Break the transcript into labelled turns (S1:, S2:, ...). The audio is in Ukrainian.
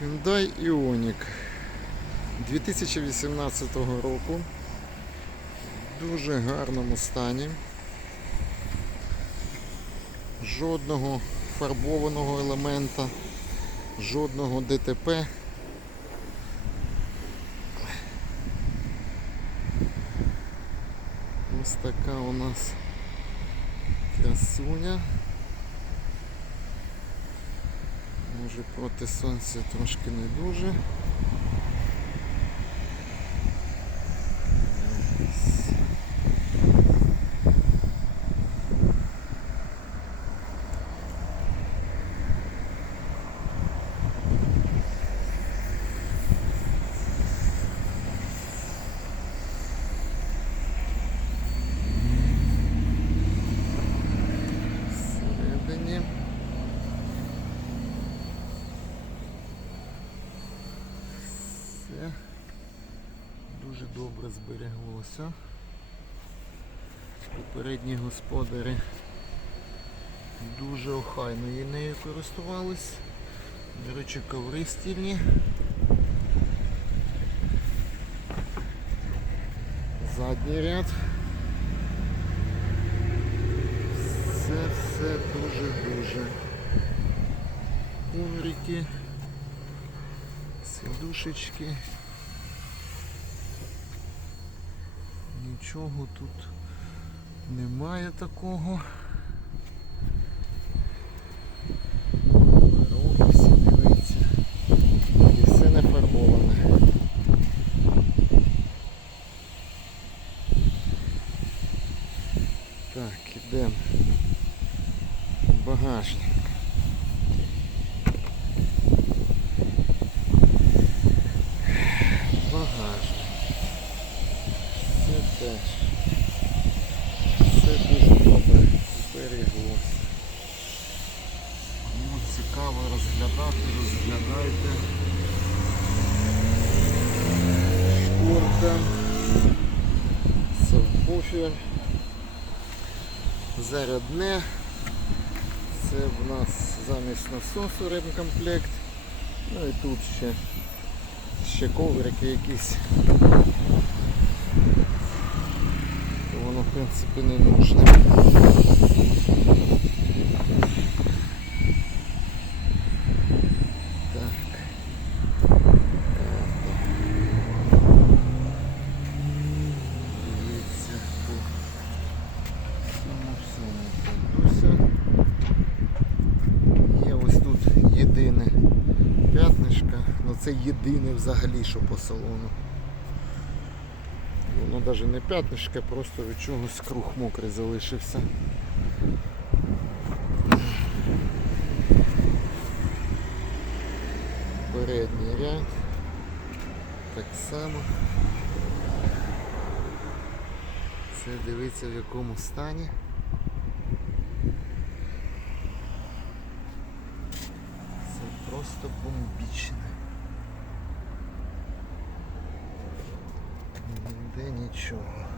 S1: Hyundai Ioniq 2018 року. В дуже гарному стані. Жодного фарбованого елемента, жодного ДТП. Ось така у нас красуня. Може проти сонця трошки не дуже. Ось. Всередині. Дуже добре збереглося. Попередні господарі дуже охайно її нею користувались. До речі, коври стільні. Задній ряд. Все все дуже-дуже. Коврики, сидушечки. Нічого тут немає такого. Дороги все не фарбоване. Так, ідемо. Багажник. Все теж. Все дуже добре зберіглося. Кому цікаво розглядати, розглядайте. Шкурка. Сабвуфер. Зарядне. Це в нас замість насосу ремкомплект. Ну і тут ще, ще коврики якісь. Воно в принципі не нужне. Ну це єдине взагалі, що по салону. Воно навіть не п'ятнишко, просто від чогось круг мокрий залишився. Передній ряд. Так само. Це дивиться в якому стані. Це просто бомбічне. Нічого.